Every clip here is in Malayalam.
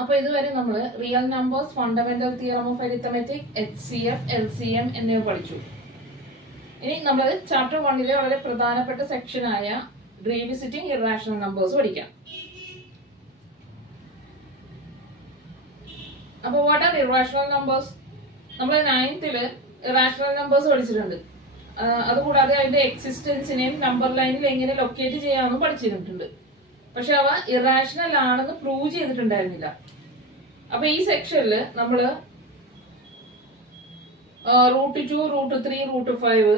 അപ്പൊ ഇതുവരെ നമ്മൾ real numbers, fundamental theorem of arithmetic, HCF, LCM എന്നിവ പഠിച്ചു. ഇനി നമ്മൾ ചാപ്റ്റർ 1 വളരെ പ്രധാനപ്പെട്ട സെക്ഷനായ റീവിസിറ്റിംഗ് ഇറാഷണൽ നമ്പേഴ്സ് പഠിക്കാം. അപ്പോൾ വാട്ട് ആർ ഇറാഷണൽ നമ്പേഴ്സ്? നമ്മൾ 9th ഇറാഷണൽ നമ്പേഴ്സ് പഠിച്ചിട്ടുണ്ട്. അതുകൂടാതെ അതിന്റെ എക്സിസ്റ്റൻസിനെയും നമ്പർ ലൈനിൽ എങ്ങനെ ലൊക്കേറ്റ് ചെയ്യാമെന്നും പഠിച്ചിട്ടുണ്ട്. പക്ഷെ അവ ഇറാഷണൽ ആണെന്ന് പ്രൂവ് ചെയ്തിട്ടുണ്ടായിരുന്നില്ല. അപ്പൊ ഈ സെക്ഷനിൽ നമ്മൾ √2, √3, √5,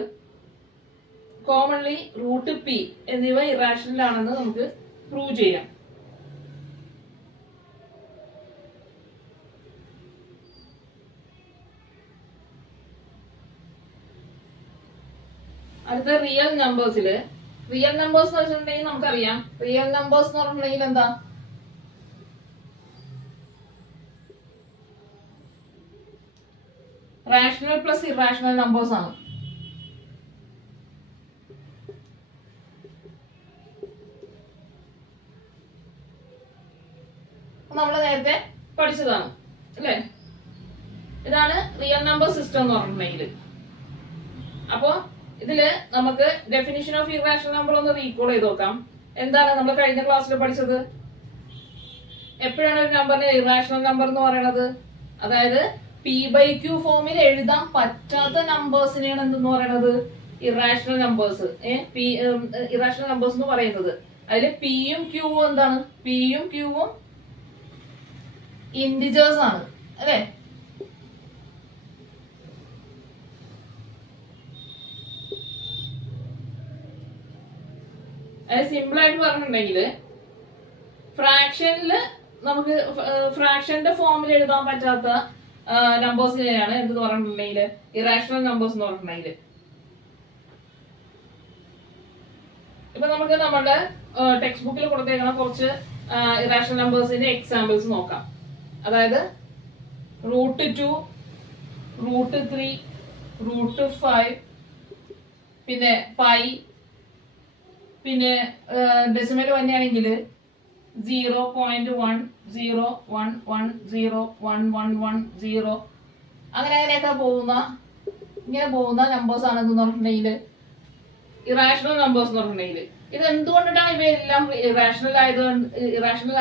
കോമൺലി √P എന്നിവ ഇറാഷണൽ ആണെന്ന് നമുക്ക് പ്രൂവ് ചെയ്യാം. അടുത്ത റിയൽ നമ്പേഴ്സില് റിയൽ നമ്പേഴ്സ് എന്ന് വെച്ചിട്ടുണ്ടെങ്കിൽ നമുക്കറിയാം, റിയൽ നമ്പേഴ്സ് എന്ന് പറഞ്ഞിട്ടുണ്ടെങ്കിൽ എന്താ? റാഷണൽ പ്ലസ് ഇറാഷണൽ നമ്പേഴ്സ് ആണ്. നമ്മൾ നേരത്തെ പഠിച്ചതാണ് അല്ലേ? ഇതാണ് റിയൽ നമ്പർ സിസ്റ്റം എന്ന് പറഞ്ഞിട്ടുണ്ടെങ്കിൽ. അപ്പോ ഇതില് നമുക്ക് ഡെഫിനിഷൻ ഓഫ് ഇറാഷണൽ നമ്പർ ഒന്ന് റീകോൾ ചെയ്ത് നോക്കാം. എന്താണ് നമ്മൾ കഴിഞ്ഞ ക്ലാസ്സിൽ പഠിച്ചത്? എപ്പോഴാണ് ഒരു നമ്പറിന് ഇറാഷണൽ നമ്പർ എന്ന് പറയുന്നത്? അതായത് P/Q ഫോമിൽ എഴുതാൻ പറ്റാത്ത നമ്പേഴ്സിനെയാണ് എന്തെന്ന് പറയുന്നത്? Irrational numbers. ഇറാഷണൽ നമ്പേഴ്സ് എന്ന് പറയുന്നത് അതില് Pയും Qവും എന്താണ്? Pയും Qവും ഇന്റിജേഴ്സ് ആണ് അല്ലെ? സിമ്പിൾ ആയിട്ട് പറഞ്ഞിട്ടുണ്ടെങ്കിൽ ഫ്രാക്ഷനിൽ നമുക്ക് ഫ്രാക്ഷന്റെ ഫോമിൽ എഴുതാൻ പറ്റാത്ത നമ്പേഴ്സിനെയാണ് എന്തെന്ന് പറഞ്ഞിട്ടുണ്ടെങ്കിൽ ഇറാഷണൽ നമ്പേഴ്സ് എന്ന് പറഞ്ഞിട്ടുണ്ടെങ്കിൽ. ഇപ്പൊ നമുക്ക് നമ്മുടെ ടെക്സ്റ്റ് ബുക്കിൽ കൊടുത്തേക്കുന്ന കുറച്ച് ഇറാഷണൽ നമ്പേഴ്സിന്റെ എക്സാമ്പിൾസ് നോക്കാം. അതായത് √2, √3, √5, പിന്നെ പൈ, പിന്നെ ഡെസിമൽ തന്നെയാണെങ്കിൽ 0.1, 0, 1, 1, 0, 1, 1, 1, 0 അങ്ങനെയൊക്കെ ഇങ്ങനെ പോകുന്ന നമ്പേഴ്സ് ആണെന്ന് പറഞ്ഞിട്ടുണ്ടെങ്കിൽ ഇറാഷണൽ നമ്പേഴ്സ് എന്ന് പറഞ്ഞിട്ടുണ്ടെങ്കിൽ. ഇത് എന്തുകൊണ്ടിട്ടാണ് ഇവയെല്ലാം ഇറാഷണൽ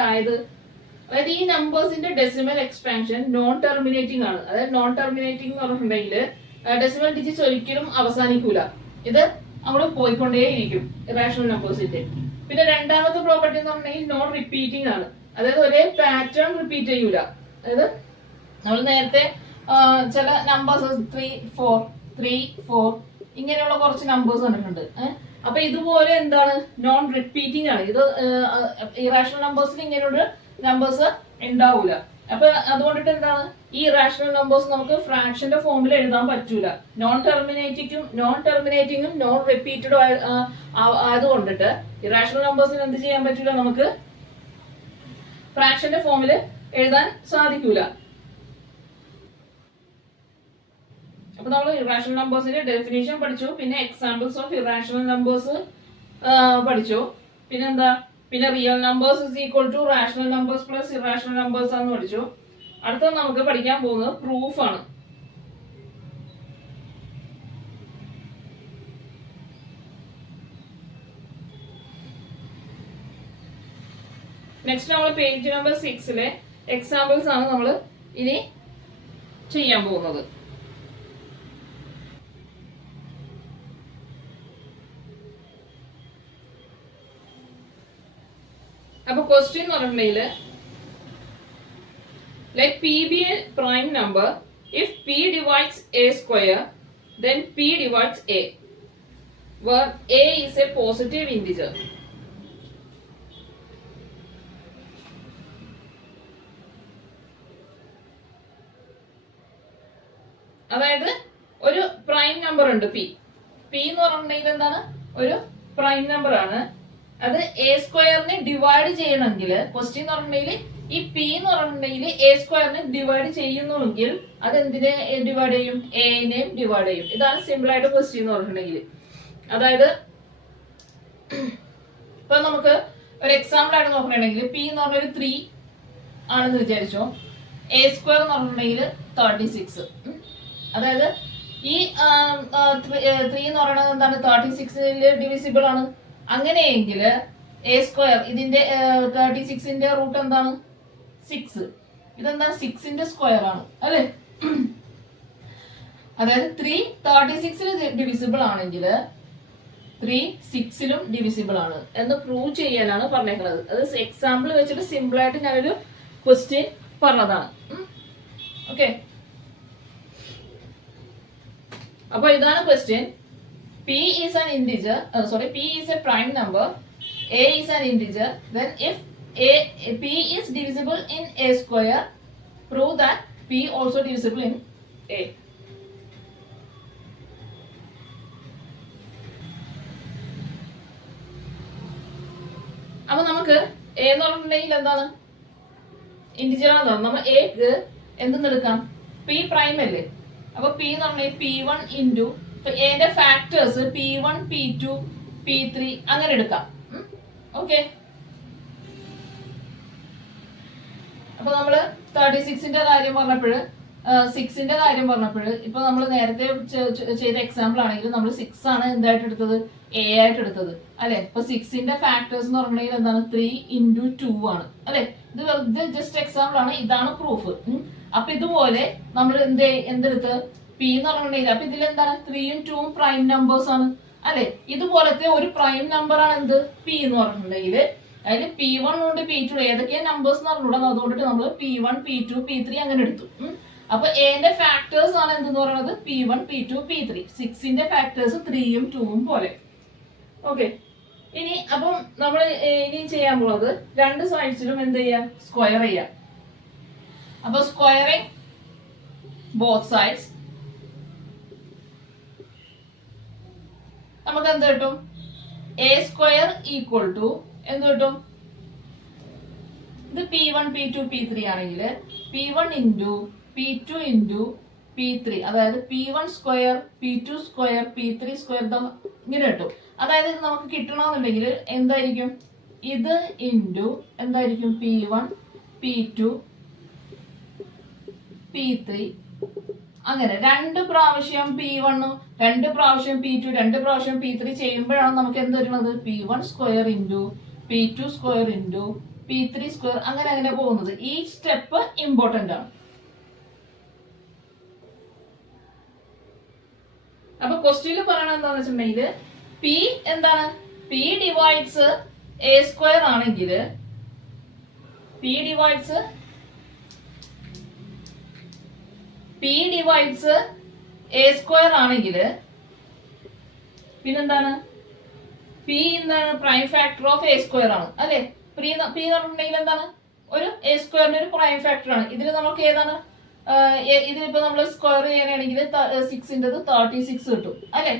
ആയത്? അതായത് ഈ നമ്പേഴ്സിന്റെ ഡെസിമൽ എക്സ്പാൻഷൻ നോൺ ടെർമിനേറ്റിംഗ് ആണ്. അതായത് നോൺ ടെർമിനേറ്റിംഗ് എന്ന് പറഞ്ഞിട്ടുണ്ടെങ്കിൽ ഡെസിമൽ ഡിജിറ്റ്സ് ഒരിക്കലും അവസാനിക്കൂല. ഇത് അങ്ങോട്ട് പോയിക്കൊണ്ടേയിരിക്കും ഇറാഷണൽ നമ്പേഴ്സിന്റെ. പിന്നെ രണ്ടാമത്തെ പ്രോപ്പർട്ടി എന്ന് പറഞ്ഞിട്ടുണ്ടെങ്കിൽ നോൺ റിപ്പീറ്റിംഗ് ആണ്. അതായത് ഒരേ പാറ്റേൺ റിപ്പീറ്റ് ചെയ്യൂല. അതായത് നമ്മൾ നേരത്തെ ചില നമ്പേഴ്സ് 3, 4, 3, 4 ഇങ്ങനെയുള്ള കുറച്ച് നമ്പേഴ്സ് കണ്ടിട്ടുണ്ട്. അപ്പൊ ഇതുപോലെ എന്താണ്? നോൺ റിപ്പീറ്റിംഗ് ആണ്. ഇത് ഇറാഷണൽ നമ്പേഴ്സിൽ ഇങ്ങനെയുള്ള നമ്പേഴ്സ് ഉണ്ടാവൂല. അപ്പൊ അതുകൊണ്ടിട്ട് എന്താണ്? ഈ ഇറാഷണൽ നമ്പേഴ്സ് നമുക്ക് ഫ്രാക്ഷന്റെ ഫോമിൽ എഴുതാൻ പറ്റൂല. നോൺ ടെർമിനേറ്റിംഗും നോൺ റിപ്പീറ്റഡും ആയതുകൊണ്ടിട്ട് ഇറാഷണൽ നമ്പേഴ്സിന് എന്ത് ചെയ്യാൻ പറ്റൂല? നമുക്ക് ഫ്രാക്ഷന്റെ ഫോമിൽ എഴുതാൻ സാധിക്കൂല. അപ്പൊ നമ്മൾ ഇറാഷണൽ നമ്പേഴ്സിന്റെ ഡെഫിനിഷൻ പഠിച്ചു. പിന്നെ എക്സാമ്പിൾസ് ഓഫ് ഇറാഷണൽ നമ്പേഴ്സ് പഠിച്ചു. പിന്നെന്താ? പിന്നെ real numbers is equal to rational numbers plus irrational numbers ആണെന്ന് പഠിച്ചു. അടുത്ത നമുക്ക് പഠിക്കാൻ പോകുന്നത് പ്രൂഫ് ആണ്. നെക്സ്റ്റ് നമ്മൾ പേജ് നമ്പർ 6 എക്സാമ്പിൾസ് ആണ് നമ്മൾ ഇനി ചെയ്യാൻ പോകുന്നത്. അപ്പൊ ക്വസ്റ്റ്യൻ എന്ന് പറഞ്ഞിട്ടുണ്ടെങ്കിൽ let P be a prime number if P divides A square then P divides A where A is a positive integer. അതായത് ഒരു പ്രൈം നമ്പർ ഉണ്ട് P എന്ന് പറഞ്ഞിട്ടുണ്ടെങ്കിൽ എന്താണ്? ഒരു പ്രൈം നമ്പർ ആണ്. അത് A സ്ക്വയറിനെ ഡിവൈഡ് ചെയ്യണമെങ്കിൽ ക്വസ്റ്റ്യൻ എന്ന് പറഞ്ഞിട്ടുണ്ടെങ്കിൽ ഈ P എന്ന് പറഞ്ഞിട്ടുണ്ടെങ്കിൽ A സ്ക്വയറിനെ ഡിവൈഡ് ചെയ്യുന്നുവെങ്കിൽ അത് എന്തിനെ ഡിവൈഡ് ചെയ്യും? എനെയും ഡിവൈഡ് ചെയ്യും. ഇതാണ് സിമ്പിൾ ആയിട്ട് ക്വസ്റ്റ്യൻ എന്ന് പറഞ്ഞിട്ടുണ്ടെങ്കിൽ. അതായത് ഇപ്പൊ നമുക്ക് ഒരു എക്സാമ്പിൾ ആയിട്ട് നോക്കണമെങ്കിൽ P എന്ന് പറഞ്ഞൊരു 3 ആണെന്ന് വിചാരിച്ചോ. എ സ്ക്വയർ എന്ന് പറഞ്ഞിട്ടുണ്ടെങ്കിൽ 36. അതായത് ഈ 3 എന്ന് പറയുന്നത് എന്താണ്, 36 ഡിവിസിബിൾ ആണ്. അങ്ങനെയെങ്കിൽ എ സ്ക്വയർ ഇതിന്റെ 36ന്റെ റൂട്ട് എന്താണ്, 6. ഇതെന്താണ്, 6ന്റെ സ്ക്വയർ ആണ് അല്ലെ. അതായത് 3 36 ഡിവിസിബിൾ ആണെങ്കിൽ 3 6ലും ഡിവിസിബിൾ ആണ് എന്ന് പ്രൂവ് ചെയ്യാനാണ് പറഞ്ഞേക്കുന്നത്. അത് എക്സാമ്പിൾ വെച്ചിട്ട് സിമ്പിൾ ആയിട്ട് ഞാനൊരു ക്വസ്റ്റ്യൻ പറഞ്ഞതാണ്. ഓക്കെ, അപ്പൊ ഇതാണ് question. P is an integer, P is a prime number, A is an integer, then if P is divisible in A square, prove that P also divisible in A. അപ്പൊ നമുക്ക് എ എന്ന് പറഞ്ഞിട്ടുണ്ടെങ്കിൽ എന്താണ്, ഇന്റിജർ ആണ്. നമ്മൾ എക്ക് എന്തെടുക്കാം, പി പ്രൈം അല്ലേ. അപ്പൊ പി എന്ന് പറഞ്ഞാൽ P1 ഇൻറ്റു എന്റെ ഫാക്ടേഴ്സ് P1 P2 P3 അങ്ങനെ എടുക്കാം. ഓക്കെ, അപ്പൊ നമ്മള് 36ന്റെ കാര്യം പറഞ്ഞപ്പോൾ 6ന്റെ കാര്യം പറഞ്ഞപ്പോൾ ഇപ്പൊ നമ്മൾ നേരത്തെ ചെയ്ത എക്സാമ്പിൾ ആണെങ്കിൽ നമ്മൾ 6 ആണ് എന്തായിട്ട് എടുത്തത്, എ ആയിട്ട് എടുത്തത് അല്ലെ. ഇപ്പൊ 6ന്റെ ഫാക്ടേഴ്സ് എന്ന് പറഞ്ഞിട്ടുണ്ടെങ്കിൽ എന്താണ്, 3 ഇൻറ്റു 2 ആണ് അല്ലെ. ഇത് ജസ്റ്റ് എക്സാമ്പിൾ ആണ്, ഇതാണ് പ്രൂഫ്. അപ്പൊ ഇതുപോലെ നമ്മൾ എന്തെടുത്ത് പി എന്ന് പറഞ്ഞിട്ടുണ്ടെങ്കിൽ അപ്പൊ ഇതിൽ എന്താണ്, 3ഉം 2ഉം പ്രൈം നമ്പേഴ്സ് ആണ് അല്ലെ. ഇതുപോലത്തെ ഒരു പ്രൈം നമ്പർ ആണ് എന്ത്, പി എന്ന് പറഞ്ഞിട്ടുണ്ടെങ്കിൽ അതിൽ P1 ഉണ്ട് P2 ഏതൊക്കെയാ നമ്പേഴ്സ് എന്ന് പറഞ്ഞുകൂടാ. അതുകൊണ്ടിട്ട് നമ്മൾ P1 P2 P3 അങ്ങനെ എടുത്തു. അപ്പൊ എന്റെ ഫാക്ടേഴ്സ് ആണ് എന്തെന്ന് പറയുന്നത്, P1 P2 P3. 6ന്റെ ഫാക്ടേഴ്സ് 3ഉം 2ഉം പോലെ. ഓക്കെ, ഇനി അപ്പം നമ്മൾ ഇനി ചെയ്യാൻ പോകുന്നത് രണ്ട് സൈഡ്സിലും എന്ത് ചെയ്യാം, സ്ക്വയർ ചെയ്യാം. അപ്പൊ സ്ക്വയറിങ് ബോത്ത് സൈഡ്സ് നമുക്ക് എന്ത് കിട്ടും, എ സ്ക്വയർ ഈക്വൽ ടു എന്ത് കിട്ടും, ഇത് P1 P2 P3 ആണെങ്കിൽ P1 into P2 into P3, അതായത് P1 square P2 square P3 square ഇങ്ങനെ കിട്ടും. അതായത് ഇത് നമുക്ക് കിട്ടണമെന്നുണ്ടെങ്കിൽ എന്തായിരിക്കും, ഇത് ഇൻറ്റു എന്തായിരിക്കും P1 P2 P3 അങ്ങനെ 2 പ്രാവശ്യം P1 2 പ്രാവശ്യം P2 2 പ്രാവശ്യം P3 ചെയ്യുമ്പോഴാണ് നമുക്ക് എന്ത് വരുന്നത്, P1 square into P2 square into P3 square അങ്ങനെ അങ്ങനെ പോകുന്നത്. ഈ സ്റ്റെപ്പ് ഇമ്പോർട്ടന്റ് ആണ്. അപ്പൊ ക്വസ്റ്റ്യനിൽ പറയണത് എന്താന്ന് വെച്ചിട്ടുണ്ടെങ്കിൽ പി എന്താണ്, പി ഡിവൈഡ്സ് എ സ്ക്വയർ ആണെങ്കിൽ പി ഡിവൈഡ്സ് എ സ്ക്വയർ ആണെങ്കിൽ പിന്നെന്താണ്, പി എന്താണ്, prime factor of A square ആണ് അല്ലെ. പി എന്ന് പറഞ്ഞിട്ടുണ്ടെങ്കിൽ എന്താണ്, ഒരു എ സ്ക്വയറിന്റെ ഒരു പ്രൈം ഫാക്ടർ ആണ്. ഇതിൽ നമുക്ക് ഏതാണ്, ഇതിലിപ്പോ നമ്മൾ സ്ക്വയർ ചെയ്യാനാണെങ്കിൽ 6ന്റെ 36 കിട്ടും അല്ലെ.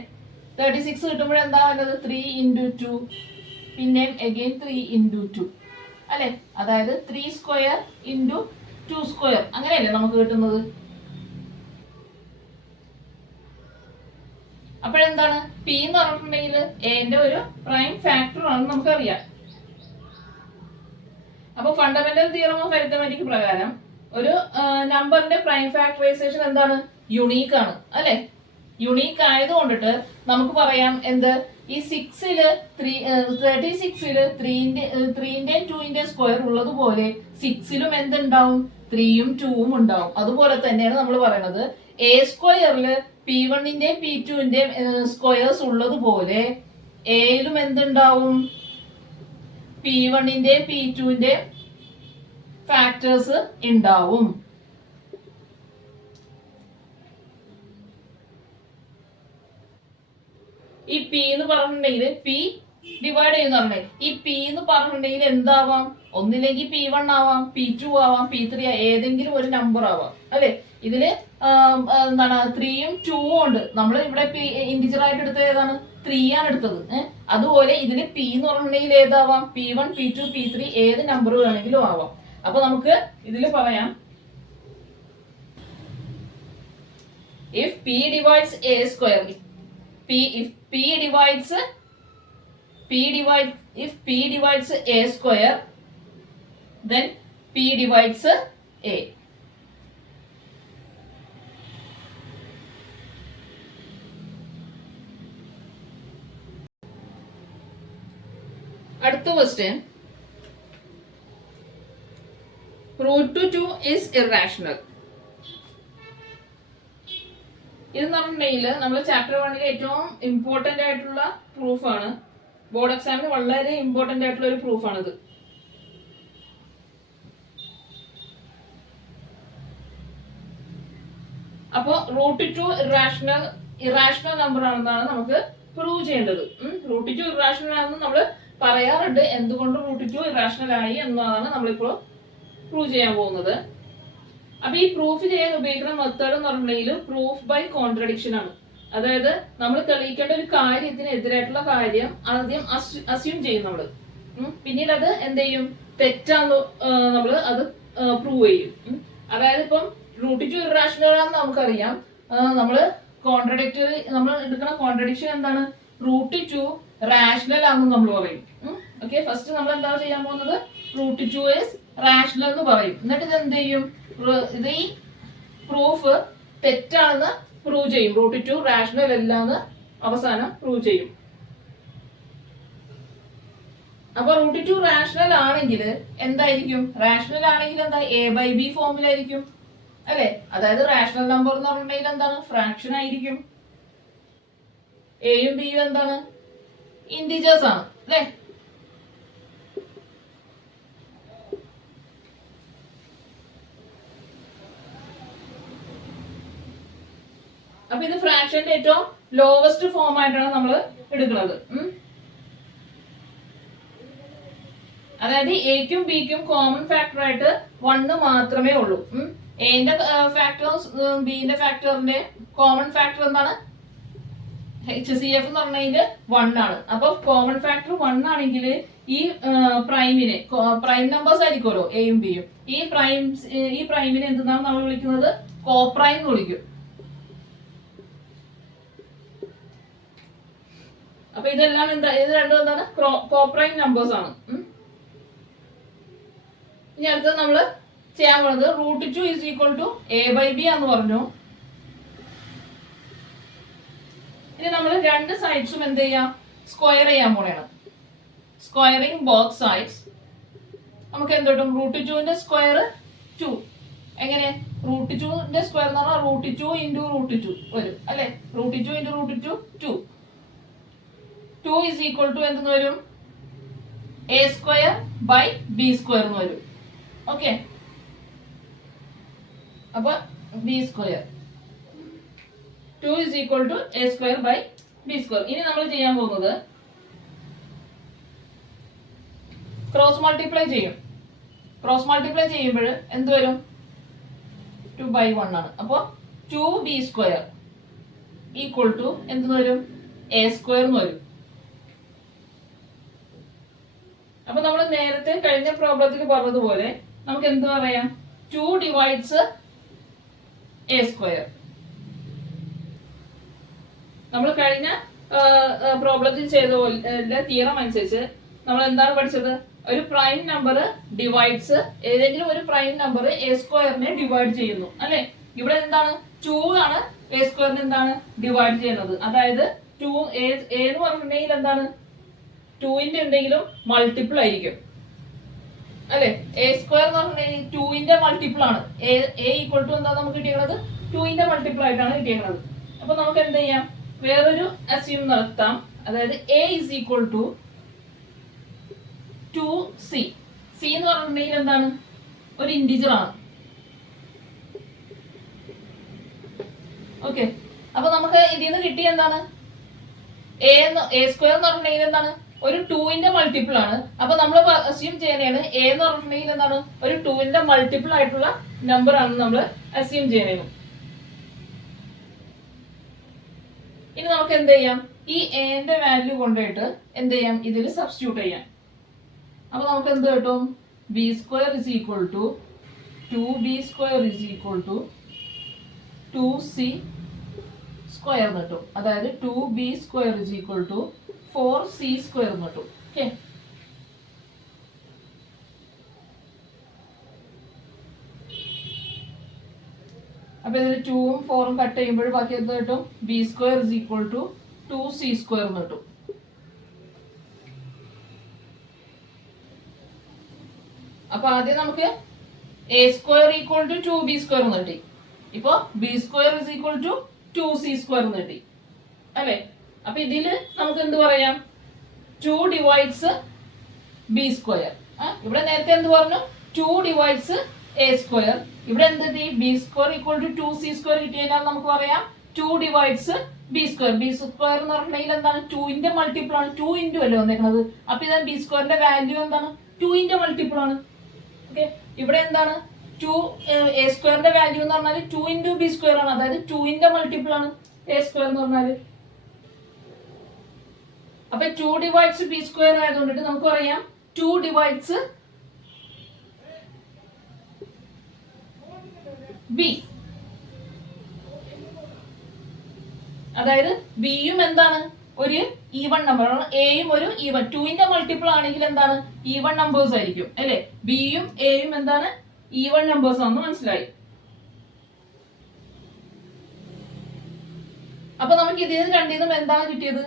36 കിട്ടുമ്പോൾ എന്താ വേണ്ടത്, 3 ഇൻറ്റു 2 പിന്നെ അഗെയിൻ 3 ഇൻറ്റു 2 അല്ലെ. അതായത് 3 സ്ക്വയർ ഇൻറ്റു 2 സ്ക്വയർ അങ്ങനെയല്ലേ നമുക്ക് കിട്ടുന്നത്. അപ്പോഴെന്താണ്, പി എന്ന് പറഞ്ഞിട്ടുണ്ടെങ്കിൽ എന്റെ ഒരു പ്രൈം ഫാക്ടർ ആണെന്ന് നമുക്കറിയാം. അപ്പൊ ഫണ്ടമെന്റൽ തിയറം ഓഫ് അരിത്തമെറ്റിക് പ്രകാരം ഒരു നമ്പറിന്റെ പ്രൈം ഫാക്ടറൈസേഷൻ എന്താണ്, യുണീക്ക് ആണ് അല്ലെ. യുണീക്ക് ആയതുകൊണ്ടിട്ട് നമുക്ക് പറയാം എന്ത്, ഈ 6ല് 36ല് 3ന്റെയും 2ന്റെയും സ്ക്വയർ ഉള്ളതുപോലെ 6ലും എന്തുണ്ടാവും, 3ഉം 2ഉം ഉണ്ടാവും. അതുപോലെ തന്നെയാണ് നമ്മൾ പറയുന്നത് എ സ്ക്വയറില് P1ന്റെയും P2ന്റെയും സ്ക്വയേഴ്സ് ഉള്ളതുപോലെ എയിലും എന്തുണ്ടാവും, P1ന്റെയും P2ന്റെയും ഫാക്ടേഴ്സ് ഉണ്ടാവും. ഈ പി എന്ന് പറഞ്ഞിട്ടുണ്ടെങ്കിൽ പി ഡിവൈഡ് ചെയ്യുന്ന ഈ പി എന്ന് പറഞ്ഞിട്ടുണ്ടെങ്കിൽ എന്താവാം, ഒന്നില്ലെങ്കിൽ P1 ആവാം, P2 ആവാം, P3 ഏതെങ്കിലും ഒരു നമ്പർ ആവാം അല്ലെ. ഇതില് എന്താണ് 3ഉം 2ഉം ഉണ്ട്. നമ്മൾ ഇവിടെ ഇന്റിജർ ആയിട്ട് എടുത്തത് ഏതാണ്, 3 ആണ് എടുത്തത്. അതുപോലെ ഇതില് പി എന്ന് പറഞ്ഞിട്ടുണ്ടെങ്കിൽ ഏതാവാം, P1 P2 P3 ഏത് നമ്പർ വേണമെങ്കിലും ആവാം. അപ്പൊ നമുക്ക് ഇതില് പറയാം, if P divides A square, if P divides A square, then P divides A. അടുത്ത ക്വസ്റ്റ്യൻ, √2 is irrational. ഇതെന്ന് പറഞ്ഞിട്ടുണ്ടെങ്കിൽ നമ്മൾ ചാപ്റ്റർ 1 ഏറ്റവും ഇമ്പോർട്ടന്റ് ആയിട്ടുള്ള പ്രൂഫാണ്. ബോർഡ് എക്സാമിന് വളരെ ഇമ്പോർട്ടന്റ് ആയിട്ടുള്ള ഒരു പ്രൂഫാണിത്. അപ്പോ √2 ഇറാഷണൽ നമ്പർ ആണെന്നാണ് നമുക്ക് പ്രൂവ് ചെയ്യേണ്ടത്. √2 ഇറാഷണൽ ആണെന്ന് നമ്മൾ പറയാറുണ്ട്. എന്തുകൊണ്ട് √2 ഇറാഷണൽ ആയി എന്നതാണ് നമ്മളിപ്പോൾ പ്രൂവ് ചെയ്യാൻ പോകുന്നത്. അപ്പൊ ഈ പ്രൂഫ് ചെയ്യാൻ ഉപയോഗിക്കുന്ന മെത്തേഡ് എന്ന് പറഞ്ഞിട്ടുണ്ടെങ്കിൽ പ്രൂഫ് ബൈ കോൺട്രഡിക്ഷൻ ആണ്. അതായത് നമ്മൾ തെളിയിക്കേണ്ട ഒരു കാര്യത്തിന് എതിരായിട്ടുള്ള കാര്യം ആദ്യം അസ്യൂം ചെയ്യും നമ്മള്. പിന്നീട് അത് എന്ത് ചെയ്യും, തെറ്റാന്ന് നമ്മൾ അത് പ്രൂവ് ചെയ്യും. അതായത് ഇപ്പം √2 ഇറാഷണൽ ആണെന്ന് നമുക്കറിയാം. നമ്മള് നമ്മൾ എടുക്കുന്ന കോൺട്രഡിക്ഷൻ എന്താണ്, √2 റാഷണൽ ആണെന്ന് നമ്മൾ പറയും. ഓക്കെ, ഫസ്റ്റ് നമ്മൾ എന്താ ചെയ്യാൻ പോകുന്നത്, √2 is റാഷണൽ എന്ന് പറയും. എന്നിട്ട് ഇത് എന്ത് ചെയ്യും, ഇത് ഈ പ്രൂഫ് തെറ്റാണെന്ന് പ്രൂവ് ചെയ്യും. √2 റാഷണൽ അല്ല എന്ന് അവസാനം പ്രൂവ് ചെയ്യും. അപ്പൊ √2 റാഷണൽ ആണെങ്കിൽ എന്തായിരിക്കും, റാഷണൽ ആണെങ്കിൽ എന്താ, A/B ഫോമിലായിരിക്കും അല്ലെ. അതായത് റാഷണൽ നമ്പർ എന്ന് പറഞ്ഞിട്ടുണ്ടെങ്കിൽ എന്താണ്, ഫ്രാക്ഷൻ ആയിരിക്കും. എയും ബിയും എന്താണ്, ഇന്റിജേഴ്സ് ആണ് അല്ലെ. അപ്പൊ ഇത് ഫ്രാക്ഷന്റെ ഏറ്റവും ലോവസ്റ്റ് ഫോം ആയിട്ടാണ് നമ്മൾ എടുക്കുന്നത്. അതായത് എക്കും ബിക്കും കോമൺ ഫാക്ടർ ആയിട്ട് 1 മാത്രമേ ഉള്ളൂ. എന്റെ ഫാക്ടറും ബിന്റെ ഫാക്ടറിന്റെ കോമൺ ഫാക്ടർ എന്താണ്, HCF എന്ന് പറഞ്ഞതിൽ 1 ആണ്. അപ്പൊ കോമൺ ഫാക്ടർ 1 ആണെങ്കിൽ ഈ പ്രൈം നമ്പേഴ്സ് ആയിരിക്കുമല്ലോ എയും ബിയും. ഈ പ്രൈമിനെ എന്താണ് നമ്മൾ വിളിക്കുന്നത്, കോപ്രൈം എന്ന് വിളിക്കും. അപ്പൊ ഇതെല്ലാം എന്താ, ഇത് രണ്ടും എന്താണ്, കോപ്രൈം നമ്പേഴ്സ് ആണ്. ഇനി അടുത്തത് നമ്മള് ചെയ്യാൻ പോകുന്നത് √2 is equal to A/B എന്ന് പറഞ്ഞു. ഇനി നമ്മൾ രണ്ട് സൈഡ്സും എന്ത് ചെയ്യാം, സ്ക്വയർ ചെയ്യാൻ പോണെയാണ്. Squaring both sides. നമുക്ക് എന്ത് കിട്ടും, √2ന്റെ സ്ക്വയർ 2. എങ്ങനെ, √2ന്റെ സ്ക്വയർ എന്ന് പറഞ്ഞാൽ √2 into √2 വരും അല്ലെ. √2 into √2 2. 2 is equal to എന്തെന്ന് വരും, A²/B² എന്ന് വരും. ഓക്കെ, അപ്പൊ B². 2 is equal to A²/B². ഇനി നമ്മൾ ചെയ്യാൻ പോകുന്നത് ക്രോസ് മൾട്ടിപ്ലൈ ചെയ്യും. ക്രോസ് മൾട്ടിപ്ലൈ ചെയ്യുമ്പോൾ എന്ത് വരും, 2/1 ആണ്. അപ്പൊ 2B² ഈക്വൽ ടു എന്ത് വരും, A² എന്ന് വരും. അപ്പൊ നമ്മൾ നേരത്തെ കഴിഞ്ഞ പ്രോബ്ലത്തിൽ പറഞ്ഞതുപോലെ നമുക്ക് എന്ത് പറയാം, 2 divides A². നമ്മൾ കഴിഞ്ഞ പ്രോബ്ലത്തിൽ ചെയ്ത പോലെ തിയറം അനുസരിച്ച് നമ്മൾ എന്താണ് പഠിച്ചത്, ഒരു പ്രൈം നമ്പർ ഡിവൈഡ്സ് ഏതെങ്കിലും ഒരു പ്രൈം നമ്പർ A²നെ ഡിവൈഡ് ചെയ്യുന്നു അല്ലെ. ഇവിടെ എന്താണ്, 2 ആണ് A² എന്താണ് ഡിവൈഡ് ചെയ്യുന്നത്. അതായത് 2 എന്ന് പറഞ്ഞിട്ടുണ്ടെങ്കിൽ എന്താണ്, 2ന്റെ ഉണ്ടെങ്കിലും മൾട്ടിപ്പിൾ ആയിരിക്കും അല്ലെ. A² എന്ന് പറഞ്ഞിട്ടുണ്ടെങ്കിൽ 2ന്റെ മൾട്ടിപ്പിൾ ആണ്. A ഈക്വൽ ടു എന്താ നമുക്ക് കിട്ടിയത്, 2ന്റെ മൾട്ടിപ്പിൾ ആയിട്ടാണ് കിട്ടിയത്. അപ്പൊ നമുക്ക് എന്ത് ചെയ്യാം, വേറൊരു അസ്യൂം നടത്താം. അതായത് A is equal to 2C. C എന്ന് പറഞ്ഞിട്ടുണ്ടെങ്കിൽ എന്താണ്, ഒരു ഇന്റിജർ ആണ്. ഓക്കെ, അപ്പൊ നമുക്ക് ഇതിൽ നിന്ന് കിട്ടിയ എന്താണ്, A² എന്ന് പറഞ്ഞിട്ടുണ്ടെങ്കിൽ എന്താണ്, ഒരു 2ന്റെ മൾട്ടിപ്പിൾ ആണ്. അപ്പൊ നമ്മൾ അസ്യൂം ചെയ്യണേണ് A എന്ന് പറഞ്ഞിട്ടുണ്ടെങ്കിൽ എന്താണ്, ഒരു 2ന്റെ മൾട്ടിപ്പിൾ ആയിട്ടുള്ള നമ്പർ ആണ് നമ്മൾ അസ്യൂം ചെയ്യണേണ്. ഇനി നമുക്ക് എന്ത് ചെയ്യാം, ഈ എന്റെ വാല്യൂ കൊണ്ടുപോയിട്ട് എന്ത് ചെയ്യാം, ഇതിൽ സബ്സ്റ്റിറ്റ്യൂട്ട് ചെയ്യാം. അപ്പൊ നമുക്ക് എന്ത് കിട്ടും, B² is equal to 2B² is equal to 2C² കിട്ടും. അതായത് 2B² is equal to 4C² കിട്ടും. ഓക്കെ, അപ്പൊ ഇതിൽ 2ഉം 4ഉം കട്ട് ചെയ്യുമ്പോൾ ബാക്കി എന്ത് കിട്ടും? B square is equal to 2c² എന്ന് കിട്ടും. അപ്പൊ ആദ്യം നമുക്ക് a² ഈക്വൽ ടു 2b² എന്ന് കിട്ടി. ഇപ്പൊ b² is equal to 2c² എന്ന് കിട്ടി അല്ലെ? അപ്പൊ ഇതില് നമുക്ക് എന്ത് പറയാം? 2 ഡിവൈഡ്സ് b². ഇവിടെ നേരത്തെ എന്ത് പറഞ്ഞു? 2 ഡിവൈഡ്സ് a². ഇവിടെ എന്ത് കിട്ടി? b² ഈക്വൽ ടു 2c² കിട്ടിയതിനാൽ നമുക്ക് പറയാം 2 ഡിവൈഡ്സ് b². b² എന്ന് പറഞ്ഞിട്ടുണ്ടെങ്കിൽ എന്താണ്? 2ന്റെ മൾട്ടിപ്പിൾ ആണ്. 2 ഇൻറ്റു അല്ലേ വന്നേക്കുന്നത്. അപ്പൊ ഇതാണ് b²ന്റെ വാല്യൂ എന്താണ്? 2ന്റെ മൾട്ടിപ്പിൾ ആണ്. ഓക്കെ, ഇവിടെ എന്താണ്? 2a² വാല്യൂ എന്ന് പറഞ്ഞാൽ 2 ഇൻറ്റു b² ആണ്. അതായത് 2ന്റെ മൾട്ടിപ്പിൾ ആണ് a² എന്ന് പറഞ്ഞാല്. അപ്പൊ 2 ഡിവൈഡ്സ് b² ആയതുകൊണ്ടിട്ട് നമുക്ക് പറയാം 2 ഡിവൈഡ്സ് b. അതായത് ബിയും എന്താണ്? ഒരു ഈവൺ നമ്പർ ആണ്. എയും ഒരു ഈവൺ. 2ന്റെ മൾട്ടിപ്പിൾ ആണെങ്കിൽ എന്താണ്? ഈവൺ നമ്പേഴ്സ് ആയിരിക്കും അല്ലെ? ബിയും എയും എന്താണ്? ഈവൺ നമ്പേഴ്സ് ആണെന്ന് മനസ്സിലായി. അപ്പൊ നമുക്ക് ഇതിൽ നിന്ന് രണ്ടിന്നും എന്താണ് കിട്ടിയത്?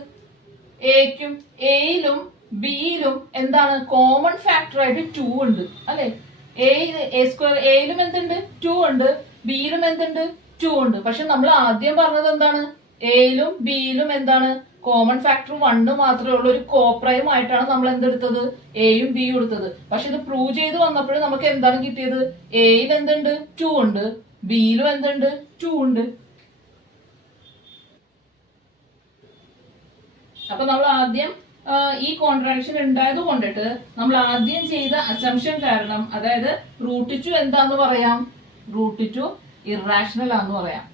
എയിലും ബിയിലും എന്താണ്? കോമൺ ഫാക്ടർ ആയിട്ട് 2 ഉണ്ട് അല്ലെ? എയിലും എന്തുണ്ട്? 2 ഉണ്ട്. ബിയിലും എന്തുണ്ട്? 2 ഉണ്ട്. പക്ഷെ നമ്മൾ ആദ്യം പറഞ്ഞത് എന്താണ്? എയിലും ബിയിലും എന്താണ്? കോമൺ ഫാക്ടർ 1 മാത്രമേ ഉള്ളൂ. ഒരു കോപ്രൈം ആയിട്ടാണ് നമ്മൾ എന്തെടുത്തത്? എയും ബിയും എടുത്തത്. പക്ഷെ ഇത് പ്രൂവ് ചെയ്ത് വന്നപ്പോൾ നമുക്ക് എന്താണ് കിട്ടിയത്? എയിൽ എന്തുണ്ട്? 2 ഉണ്ട്. ബിയിലും എന്തുണ്ട്? 2 ഉണ്ട്. അപ്പൊ നമ്മൾ ആദ്യം ഈ കോൺട്രാഡിക്ഷൻ ഉണ്ടായത് കൊണ്ടിട്ട് നമ്മൾ ആദ്യം ചെയ്ത അസംഷൻ കാരണം, അതായത് √2 എന്താന്ന് പറയാം? √2 ഇറാഷണൽ ആണെന്ന് പറയാം.